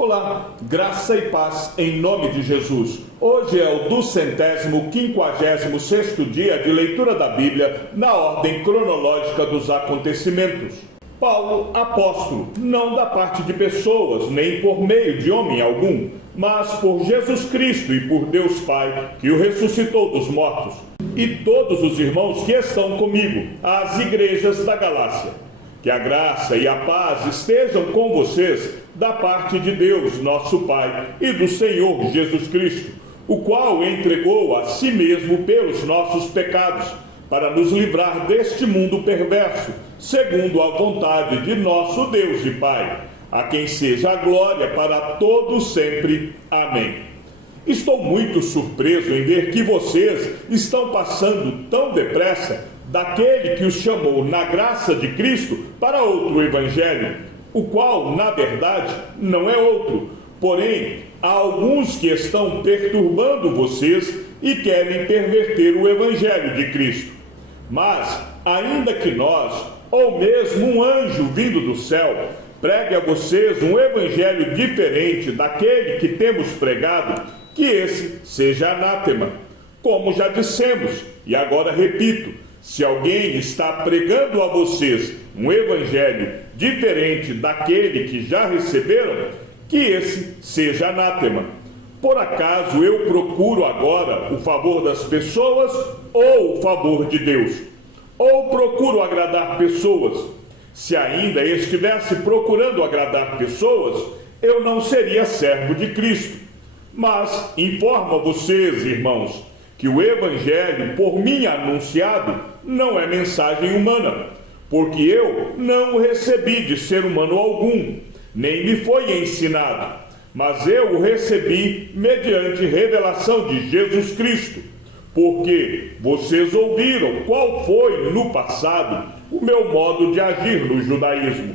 Olá, graça e paz em nome de Jesus. Hoje é o 256º dia de leitura da Bíblia na ordem cronológica dos acontecimentos. Paulo, apóstolo, não da parte de pessoas, nem por meio de homem algum, mas por Jesus Cristo e por Deus Pai, que o ressuscitou dos mortos, e todos os irmãos que estão comigo, às igrejas da Galácia. Que a graça e a paz estejam com vocês da parte de Deus, nosso Pai, e do Senhor Jesus Cristo, o qual entregou a si mesmo pelos nossos pecados, para nos livrar deste mundo perverso, segundo a vontade de nosso Deus e Pai, a quem seja a glória para todos sempre. Amém. Estou muito surpreso em ver que vocês estão passando tão depressa daquele que os chamou na graça de Cristo para outro evangelho, o qual, na verdade, não é outro. Porém, há alguns que estão perturbando vocês e querem perverter o evangelho de Cristo. Mas, ainda que nós, ou mesmo um anjo vindo do céu, pregue a vocês um evangelho diferente daquele que temos pregado, que esse seja anátema. Como já dissemos, e agora repito, se alguém está pregando a vocês um evangelho diferente daquele que já receberam, que esse seja anátema. Por acaso eu procuro agora o favor das pessoas ou o favor de Deus? Ou procuro agradar pessoas? Se ainda estivesse procurando agradar pessoas, eu não seria servo de Cristo. Mas informo a vocês, irmãos, que o evangelho por mim anunciado não é mensagem humana, porque eu não o recebi de ser humano algum, nem me foi ensinado, mas eu o recebi mediante revelação de Jesus Cristo, porque vocês ouviram qual foi no passado o meu modo de agir no judaísmo,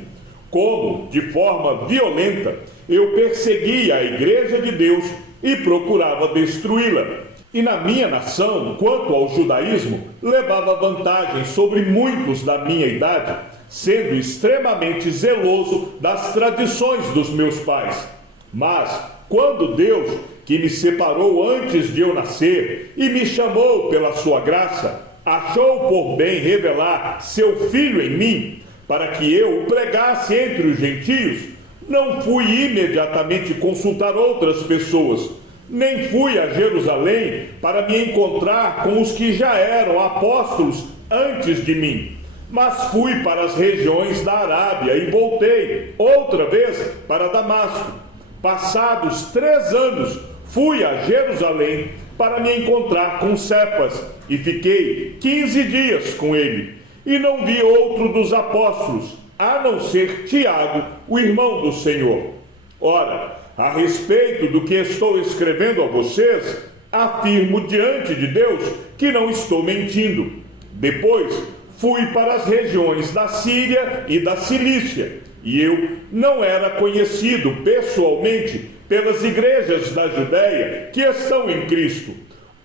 como, de forma violenta, eu perseguia a igreja de Deus e procurava destruí-la. E na minha nação, quanto ao judaísmo, levava vantagem sobre muitos da minha idade, sendo extremamente zeloso das tradições dos meus pais. Mas, quando Deus, que me separou antes de eu nascer e me chamou pela sua graça, achou por bem revelar seu Filho em mim, para que eu o pregasse entre os gentios, não fui imediatamente consultar outras pessoas, nem fui a Jerusalém para me encontrar com os que já eram apóstolos antes de mim, mas fui para as regiões da Arábia e voltei outra vez para Damasco. Passados 3 anos, fui a Jerusalém para me encontrar com Cefas e fiquei 15 dias com ele. E não vi outro dos apóstolos, a não ser Tiago, o irmão do Senhor. Ora, a respeito do que estou escrevendo a vocês, afirmo diante de Deus que não estou mentindo. Depois, fui para as regiões da Síria e da Cilícia, e eu não era conhecido pessoalmente pelas igrejas da Judéia que estão em Cristo.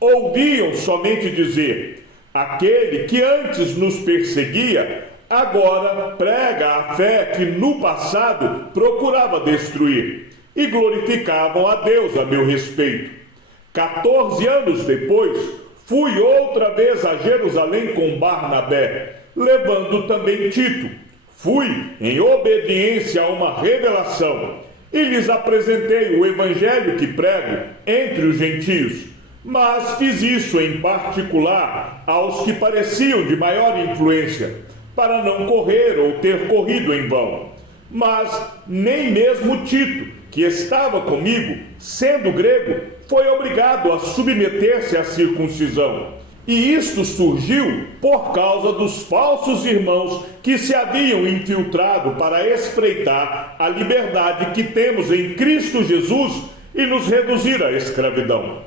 Ouviam somente dizer: aquele que antes nos perseguia, agora prega a fé que no passado procurava destruir, e glorificavam a Deus a meu respeito. 14 anos depois, fui outra vez a Jerusalém com Barnabé, levando também Tito. Fui em obediência a uma revelação e lhes apresentei o evangelho que prego entre os gentios, mas fiz isso em particular aos que pareciam de maior influência, para não correr ou ter corrido em vão. Mas nem mesmo Tito, que estava comigo, sendo grego, foi obrigado a submeter-se à circuncisão. E isto surgiu por causa dos falsos irmãos que se haviam infiltrado para espreitar a liberdade que temos em Cristo Jesus e nos reduzir à escravidão.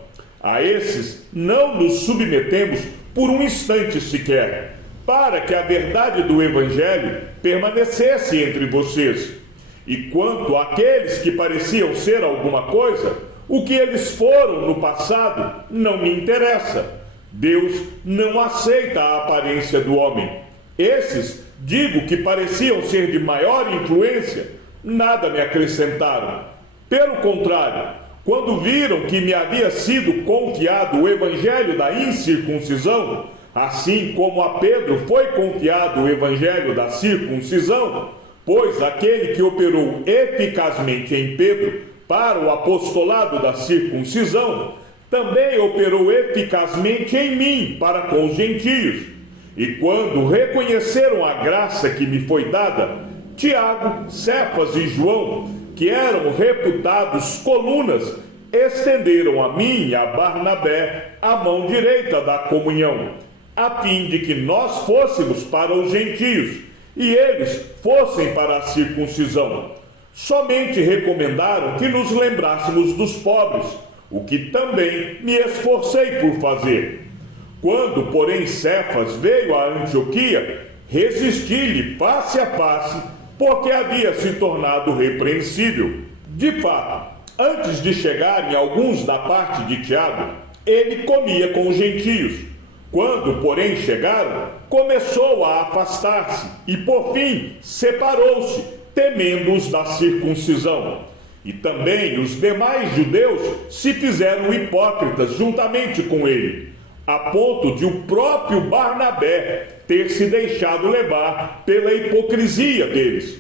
A esses não nos submetemos por um instante sequer, para que a verdade do Evangelho permanecesse entre vocês. E quanto àqueles que pareciam ser alguma coisa, o que eles foram no passado não me interessa. Deus não aceita a aparência do homem. Esses, digo que pareciam ser de maior influência, nada me acrescentaram. Pelo contrário, quando viram que me havia sido confiado o evangelho da incircuncisão, assim como a Pedro foi confiado o evangelho da circuncisão, pois aquele que operou eficazmente em Pedro para o apostolado da circuncisão, também operou eficazmente em mim para com os gentios. E quando reconheceram a graça que me foi dada, Tiago, Cefas e João, que eram reputados colunas, estenderam a mim e a Barnabé a mão direita da comunhão, a fim de que nós fôssemos para os gentios e eles fossem para a circuncisão. Somente recomendaram que nos lembrássemos dos pobres, o que também me esforcei por fazer. Quando, porém, Cefas veio a Antioquia, resisti-lhe face a face, porque havia se tornado repreensível. De fato, antes de chegarem alguns da parte de Tiago, ele comia com os gentios. Quando, porém, chegaram, começou a afastar-se e, por fim, separou-se, temendo os da circuncisão. E também os demais judeus se fizeram hipócritas juntamente com ele, a ponto de o próprio Barnabé ter se deixado levar pela hipocrisia deles.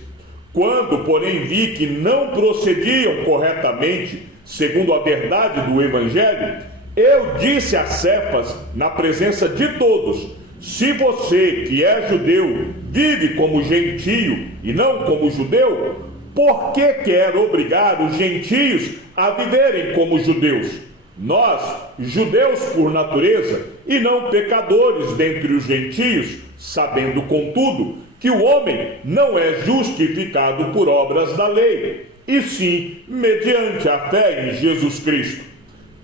Quando, porém, vi que não procediam corretamente, segundo a verdade do Evangelho, eu disse a Cefas, na presença de todos: se você, que é judeu, vive como gentio e não como judeu, por que quer obrigar os gentios a viverem como judeus? Nós, judeus por natureza, e não pecadores dentre os gentios, sabendo, contudo, que o homem não é justificado por obras da lei, e sim mediante a fé em Jesus Cristo.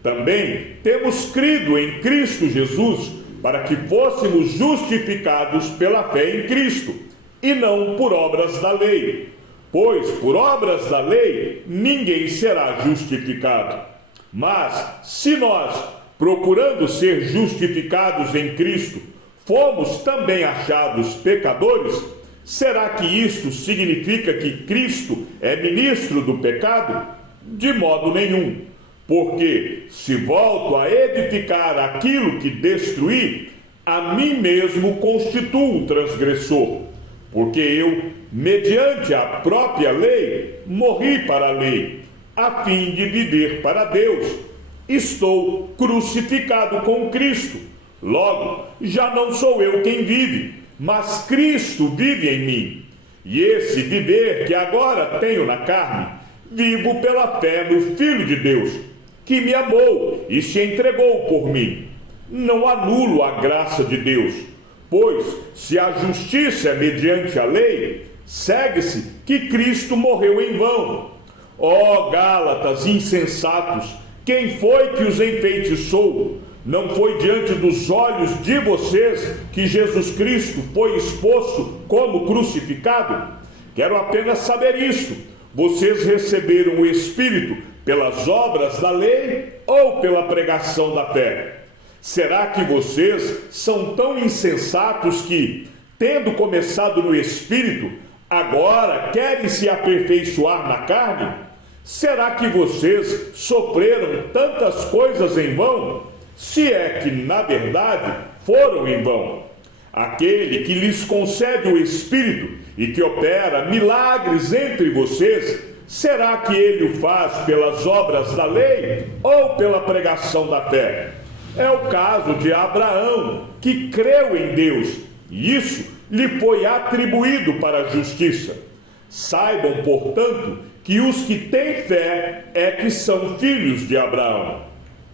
Também temos crido em Cristo Jesus, para que fôssemos justificados pela fé em Cristo, e não por obras da lei. Pois por obras da lei ninguém será justificado. Mas se nós, procurando ser justificados em Cristo, fomos também achados pecadores, será que isto significa que Cristo é ministro do pecado? De modo nenhum. Porque se volto a edificar aquilo que destruí, a mim mesmo constituo transgressor. Porque eu, mediante a própria lei, morri para a lei, a fim de viver para Deus. Estou crucificado com Cristo. Logo, já não sou eu quem vive, mas Cristo vive em mim. E esse viver que agora tenho na carne, vivo pela fé no Filho de Deus, que me amou e se entregou por mim. Não anulo a graça de Deus, pois se a justiça é mediante a lei, segue-se que Cristo morreu em vão. Ó Gálatas insensatos, quem foi que os enfeitiçou? Não foi diante dos olhos de vocês que Jesus Cristo foi exposto como crucificado? Quero apenas saber isto. Vocês receberam o Espírito pelas obras da lei ou pela pregação da fé? Será que vocês são tão insensatos que, tendo começado no Espírito, agora querem se aperfeiçoar na carne? Será que vocês sofreram tantas coisas em vão? Se é que, na verdade, foram em vão. Aquele que lhes concede o Espírito e que opera milagres entre vocês, será que ele o faz pelas obras da lei ou pela pregação da fé? É o caso de Abraão, que creu em Deus, e isso lhe foi atribuído para a justiça. Saibam, portanto, que os que têm fé é que são filhos de Abraão.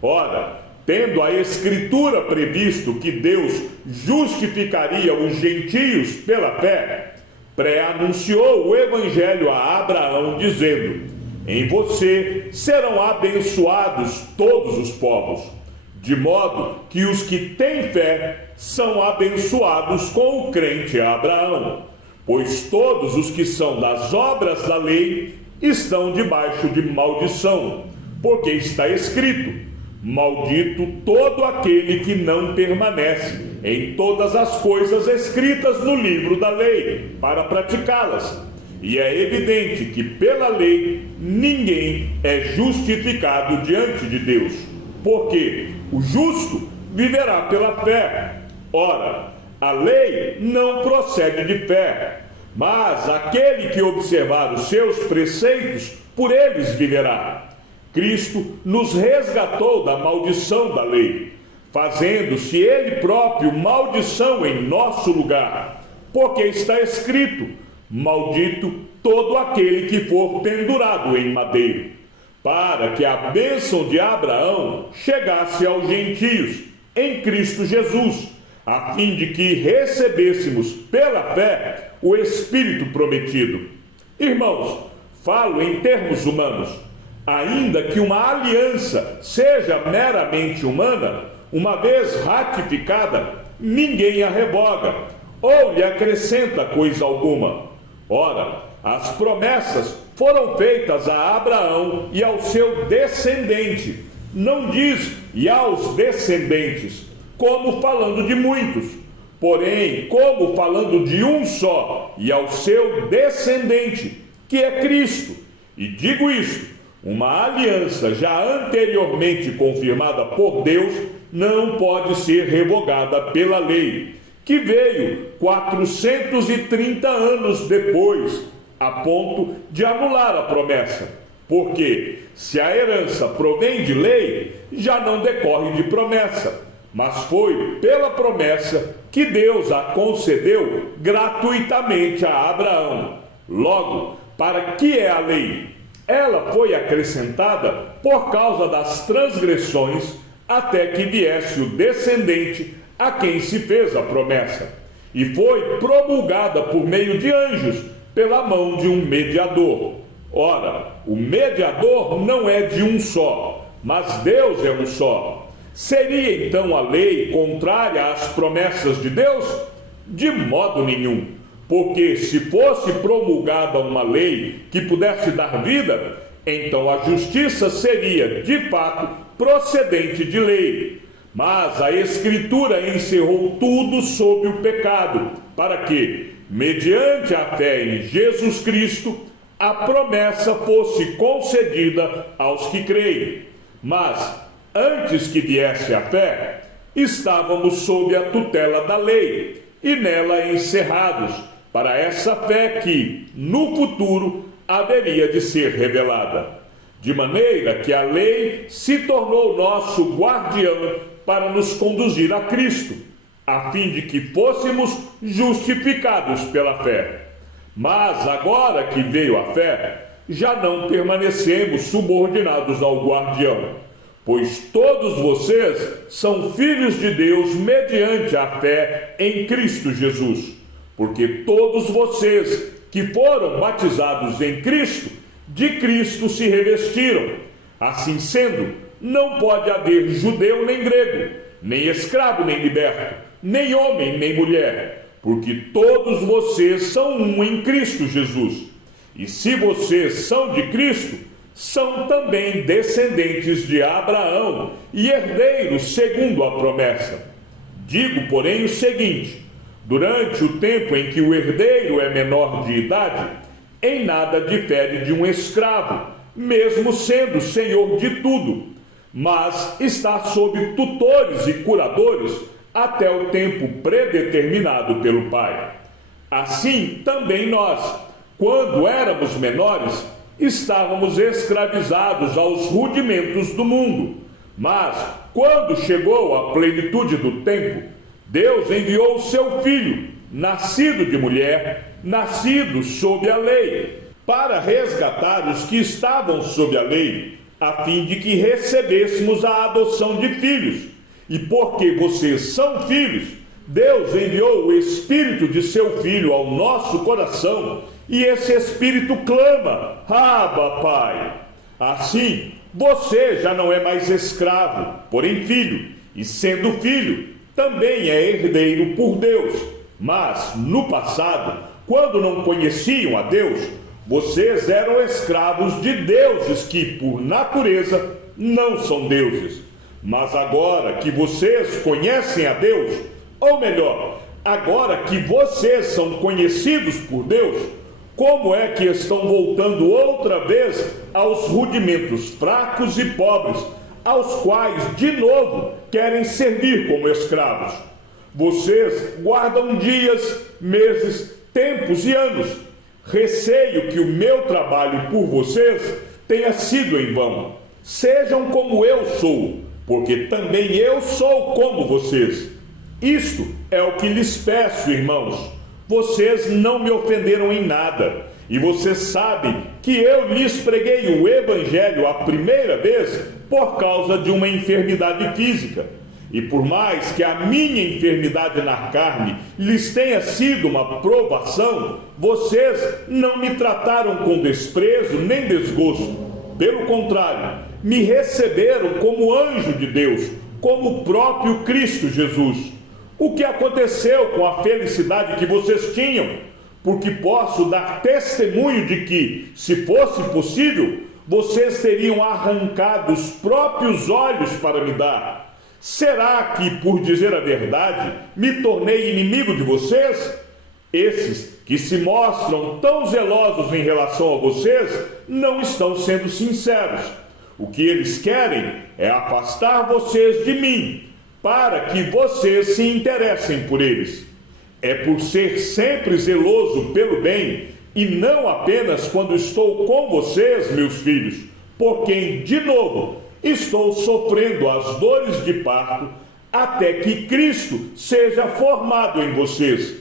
Ora, tendo a Escritura previsto que Deus justificaria os gentios pela fé, pré-anunciou o Evangelho a Abraão, dizendo: em você serão abençoados todos os povos. De modo que os que têm fé são abençoados com o crente Abraão. Pois todos os que são das obras da lei estão debaixo de maldição, porque está escrito: maldito todo aquele que não permanece em todas as coisas escritas no livro da lei, para praticá-las. E é evidente que pela lei ninguém é justificado diante de Deus, porque o justo viverá pela fé. Ora, a lei não procede de fé, mas aquele que observar os seus preceitos, por eles viverá. Cristo nos resgatou da maldição da lei, fazendo-se ele próprio maldição em nosso lugar, porque está escrito: maldito todo aquele que for pendurado em madeiro, para que a bênção de Abraão chegasse aos gentios em Cristo Jesus, a fim de que recebêssemos pela fé o Espírito prometido. Irmãos, falo em termos humanos. Ainda que uma aliança seja meramente humana, uma vez ratificada, ninguém a revoga ou lhe acrescenta coisa alguma. Ora, as promessas foram feitas a Abraão e ao seu descendente. Não diz e aos descendentes, como falando de muitos, porém como falando de um só e ao seu descendente, que é Cristo. E digo isto: uma aliança já anteriormente confirmada por Deus não pode ser revogada pela lei, que veio 430 anos depois, a ponto de anular a promessa. Porque se a herança provém de lei, já não decorre de promessa, mas foi pela promessa que Deus a concedeu gratuitamente a Abraão. Logo, para que é a lei? Ela foi acrescentada por causa das transgressões, até que viesse o descendente a quem se fez a promessa, e foi promulgada por meio de anjos, pela mão de um mediador. Ora, o mediador não é de um só, mas Deus é um só. Seria então a lei contrária às promessas de Deus? De modo nenhum. Porque se fosse promulgada uma lei que pudesse dar vida, então a justiça seria, de fato, procedente de lei. Mas a Escritura encerrou tudo sob o pecado, para que, mediante a fé em Jesus Cristo, a promessa fosse concedida aos que creem. Mas, antes que viesse a fé, estávamos sob a tutela da lei, e nela encerrados, para essa fé que, no futuro, haveria de ser revelada. De maneira que a lei se tornou nosso guardião para nos conduzir a Cristo, a fim de que fôssemos justificados pela fé. Mas agora que veio a fé, já não permanecemos subordinados ao guardião, pois todos vocês são filhos de Deus mediante a fé em Cristo Jesus. Porque todos vocês que foram batizados em Cristo, de Cristo se revestiram. Assim sendo, não pode haver judeu nem grego, nem escravo nem liberto, nem homem nem mulher, porque todos vocês são um em Cristo Jesus. E se vocês são de Cristo, são também descendentes de Abraão e herdeiros segundo a promessa. Digo, porém, o seguinte: durante o tempo em que o herdeiro é menor de idade, em nada difere de um escravo, mesmo sendo senhor de tudo, mas está sob tutores e curadores até o tempo predeterminado pelo Pai. Assim também nós, quando éramos menores, estávamos escravizados aos rudimentos do mundo. Mas, quando chegou a plenitude do tempo, Deus enviou o seu Filho, nascido de mulher, nascido sob a lei, para resgatar os que estavam sob a lei, a fim de que recebêssemos a adoção de filhos. E porque vocês são filhos, Deus enviou o Espírito de seu Filho ao nosso coração, e esse Espírito clama: Abba, Pai. Assim, você já não é mais escravo, porém filho, e sendo filho, também é herdeiro por Deus. Mas, no passado, quando não conheciam a Deus, vocês eram escravos de deuses que, por natureza, não são deuses. Mas agora que vocês conhecem a Deus, ou melhor, agora que vocês são conhecidos por Deus, Como é que estão voltando outra vez aos rudimentos fracos e pobres, aos quais, de novo, querem servir como escravos? Vocês guardam dias, meses, tempos e anos. Receio que o meu trabalho por vocês tenha sido em vão. Sejam como eu sou, porque também eu sou como vocês. Isto é o que lhes peço, irmãos. Vocês não me ofenderam em nada, e vocês sabem que eu lhes preguei o Evangelho a primeira vez por causa de uma enfermidade física. E por mais que a minha enfermidade na carne lhes tenha sido uma provação, vocês não me trataram com desprezo nem desgosto. Pelo contrário, me receberam como anjo de Deus, como o próprio Cristo Jesus. O que aconteceu com a felicidade que vocês tinham? Porque posso dar testemunho de que, se fosse possível, vocês teriam arrancado os próprios olhos para me dar. Será que, por dizer a verdade, me tornei inimigo de vocês? Esses que se mostram tão zelosos em relação a vocês não estão sendo sinceros. O que eles querem é afastar vocês de mim, para que vocês se interessem por eles. É por ser sempre zeloso pelo bem, e não apenas quando estou com vocês, meus filhos, por quem, de novo, estou sofrendo as dores de parto, até que Cristo seja formado em vocês.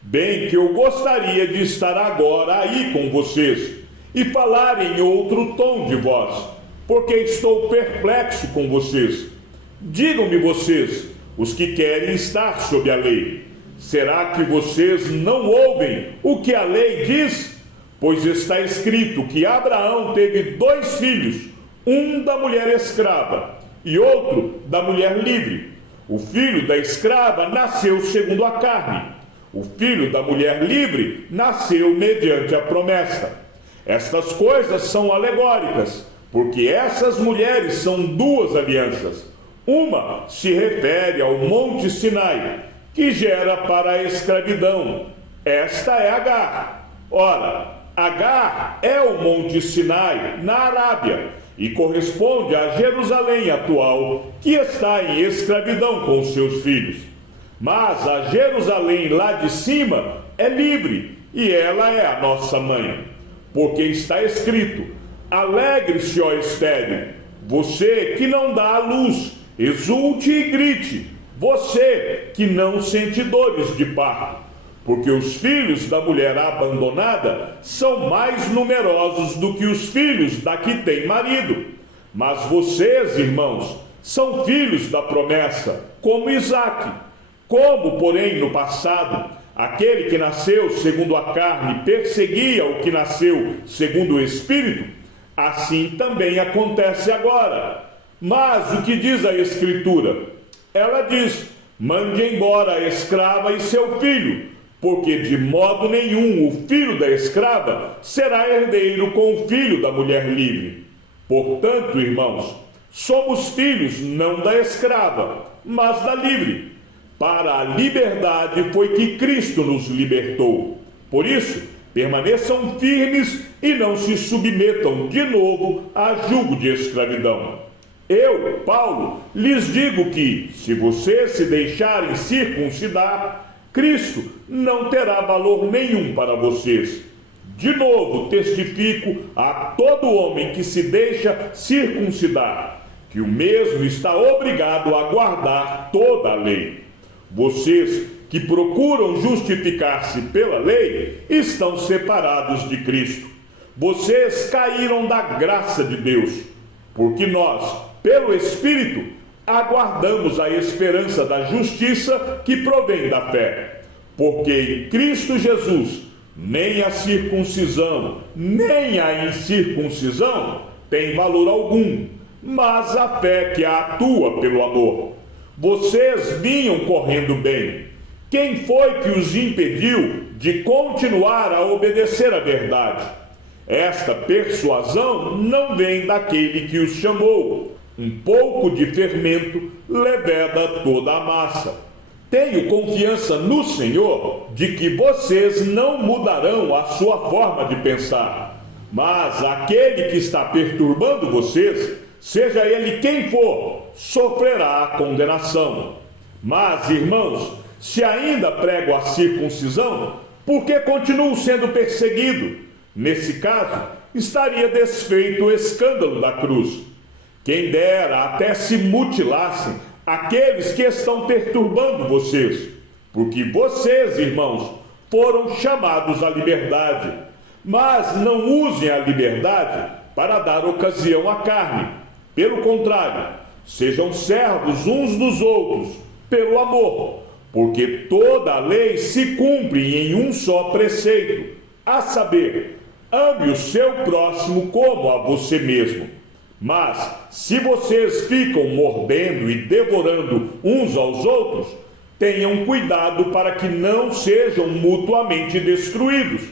Bem que eu gostaria de estar agora aí com vocês, e falar em outro tom de voz, porque estou perplexo com vocês. Digam-me vocês, os que querem estar sob a lei, será que vocês não ouvem o que a lei diz? Pois está escrito que Abraão teve 2 filhos, um da mulher escrava e outro da mulher livre. O filho da escrava nasceu segundo a carne. O filho da mulher livre nasceu mediante a promessa. Estas coisas são alegóricas, porque essas mulheres são 2 alianças. Uma se refere ao Monte Sinai, que gera para a escravidão. Esta é Agar. Ora, Agar é o Monte Sinai, na Arábia, e corresponde a Jerusalém atual, que está em escravidão com seus filhos. Mas a Jerusalém lá de cima é livre, e ela é a nossa mãe. Porque está escrito: alegre-se, ó estéril, você que não dá à luz, exulte e grite, você que não sente dores de parto, porque os filhos da mulher abandonada são mais numerosos do que os filhos da que tem marido. Mas vocês, irmãos, são filhos da promessa, como Isaque. Como, porém, no passado, aquele que nasceu segundo a carne perseguia o que nasceu segundo o Espírito, assim também acontece agora. Mas o que diz a Escritura? Ela diz: mande embora a escrava e seu filho, porque de modo nenhum o filho da escrava será herdeiro com o filho da mulher livre. Portanto, irmãos, somos filhos não da escrava, mas da livre. Para a liberdade foi que Cristo nos libertou. Por isso, permaneçam firmes e não se submetam de novo a jugo de escravidão. Eu, Paulo, lhes digo que, se vocês se deixarem circuncidar, Cristo não terá valor nenhum para vocês. De novo, testifico a todo homem que se deixa circuncidar, que o mesmo está obrigado a guardar toda a lei. Vocês que procuram justificar-se pela lei estão separados de Cristo. Vocês caíram da graça de Deus, porque nós, pelo Espírito, aguardamos a esperança da justiça que provém da fé. Porque em Cristo Jesus, nem a circuncisão, nem a incircuncisão tem valor algum, mas a fé que atua pelo amor. Vocês vinham correndo bem. Quem foi que os impediu de continuar a obedecer à verdade? Esta persuasão não vem daquele que os chamou. Um pouco de fermento leveda toda a massa. Tenho confiança no Senhor de que vocês não mudarão a sua forma de pensar, mas aquele que está perturbando vocês, seja ele quem for, sofrerá a condenação. Mas, irmãos, se ainda prego a circuncisão, por que continuo sendo perseguido? Nesse caso, estaria desfeito o escândalo da cruz. Quem dera até se mutilassem aqueles que estão perturbando vocês, porque vocês, irmãos, foram chamados à liberdade. Mas não usem a liberdade para dar ocasião à carne. Pelo contrário, sejam servos uns dos outros, pelo amor, porque toda a lei se cumpre em um só preceito, a saber, ame o seu próximo como a você mesmo. Mas, se vocês ficam mordendo e devorando uns aos outros, tenham cuidado para que não sejam mutuamente destruídos.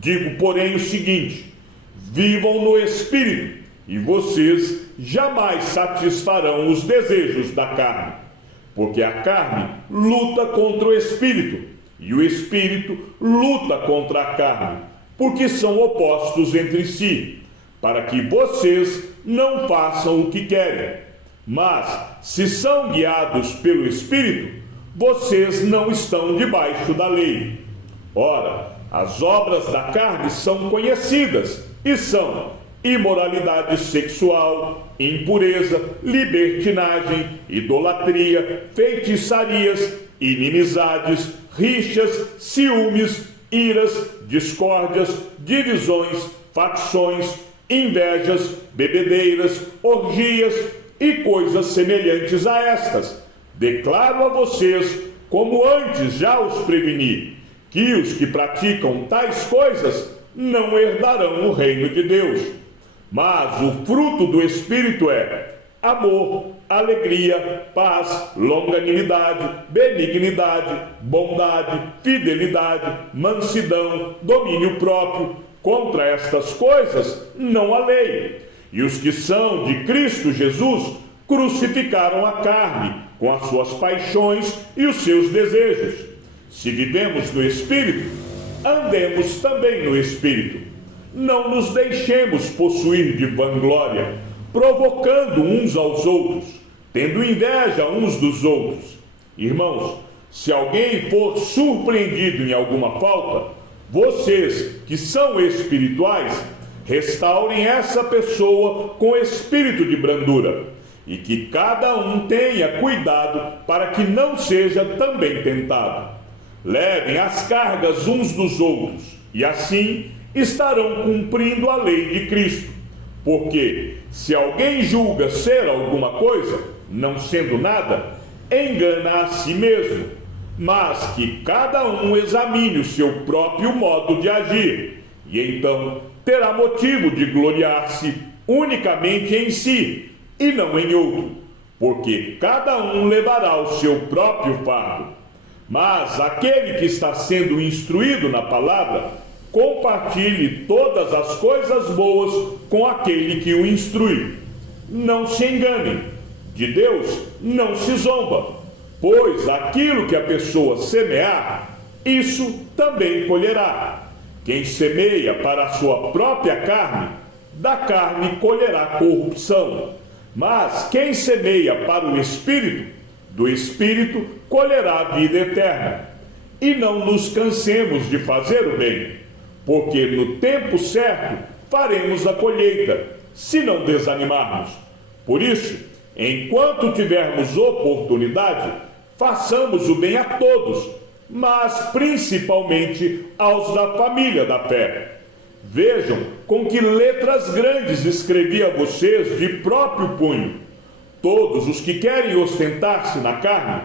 Digo, porém, o seguinte: vivam no Espírito, e vocês jamais satisfarão os desejos da carne. Porque a carne luta contra o Espírito, e o Espírito luta contra a carne, porque são opostos entre si, para que vocês não façam o que querem. Mas, se são guiados pelo Espírito, vocês não estão debaixo da lei. Ora, as obras da carne são conhecidas, e são imoralidade sexual, impureza, libertinagem, idolatria, feitiçarias, inimizades, rixas, ciúmes, iras, discórdias, divisões, facções, invejas, bebedeiras, orgias e coisas semelhantes a estas. Declaro a vocês, como antes já os preveni, que os que praticam tais coisas não herdarão o reino de Deus. Mas o fruto do Espírito é amor, alegria, paz, longanimidade, benignidade, bondade, fidelidade, mansidão, domínio próprio. Contra estas coisas não há lei. E os que são de Cristo Jesus crucificaram a carne com as suas paixões e os seus desejos. Se vivemos no Espírito, andemos também no Espírito. Não nos deixemos possuir de vanglória, provocando uns aos outros, tendo inveja uns dos outros. Irmãos, se alguém for surpreendido em alguma falta, vocês que são espirituais, restaurem essa pessoa com espírito de brandura, e que cada um tenha cuidado para que não seja também tentado. Levem as cargas uns dos outros, e assim estarão cumprindo a lei de Cristo. Porque se alguém julga ser alguma coisa, não sendo nada, engana a si mesmo. Mas que cada um examine o seu próprio modo de agir, e então terá motivo de gloriar-se unicamente em si, e não em outro, porque cada um levará o seu próprio fardo. Mas aquele que está sendo instruído na palavra, compartilhe todas as coisas boas com aquele que o instrui. Não se enganem, de Deus não se zomba, pois aquilo que a pessoa semear, isso também colherá. Quem semeia para a sua própria carne, da carne colherá corrupção. Mas quem semeia para o Espírito, do Espírito colherá a vida eterna. E não nos cansemos de fazer o bem, porque no tempo certo faremos a colheita, se não desanimarmos. Por isso, enquanto tivermos oportunidade, façamos o bem a todos, mas principalmente aos da família da fé. Vejam com que letras grandes escrevi a vocês de próprio punho. Todos os que querem ostentar-se na carne,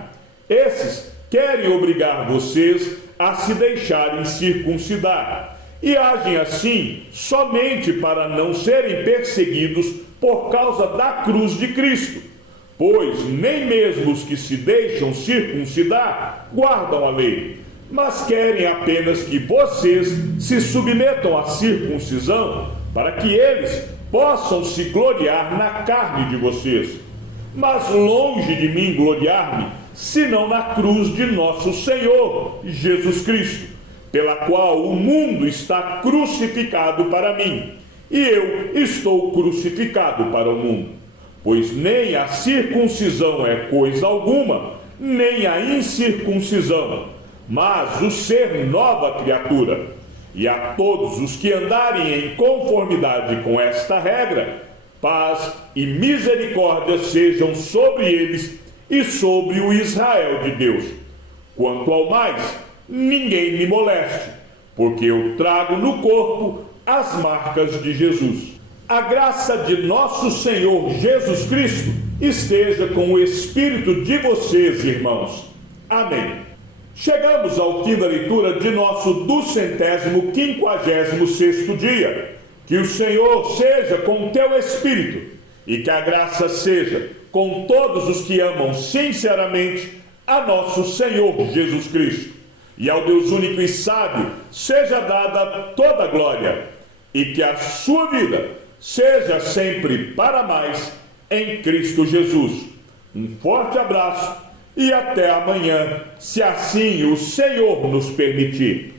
esses querem obrigar vocês a se deixarem circuncidar, e agem assim somente para não serem perseguidos por causa da cruz de Cristo. Pois nem mesmo os que se deixam circuncidar guardam a lei, mas querem apenas que vocês se submetam à circuncisão, para que eles possam se gloriar na carne de vocês. Mas longe de mim gloriar-me senão na cruz de nosso Senhor Jesus Cristo, pela qual o mundo está crucificado para mim, e eu estou crucificado para o mundo. Pois nem a circuncisão é coisa alguma, nem a incircuncisão, mas o ser nova criatura. E a todos os que andarem em conformidade com esta regra, paz e misericórdia sejam sobre eles e sobre o Israel de Deus. Quanto ao mais, ninguém me moleste, porque eu trago no corpo as marcas de Jesus. A graça de nosso Senhor Jesus Cristo esteja com o espírito de vocês, irmãos. Amém. Chegamos ao fim da leitura de nosso 256º dia. Que o Senhor seja com o teu espírito e que a graça seja com todos os que amam sinceramente a nosso Senhor Jesus Cristo. E ao Deus único e sábio seja dada toda a glória, e que a sua vida seja sempre para mais em Cristo Jesus. Um forte abraço e até amanhã, se assim o Senhor nos permitir.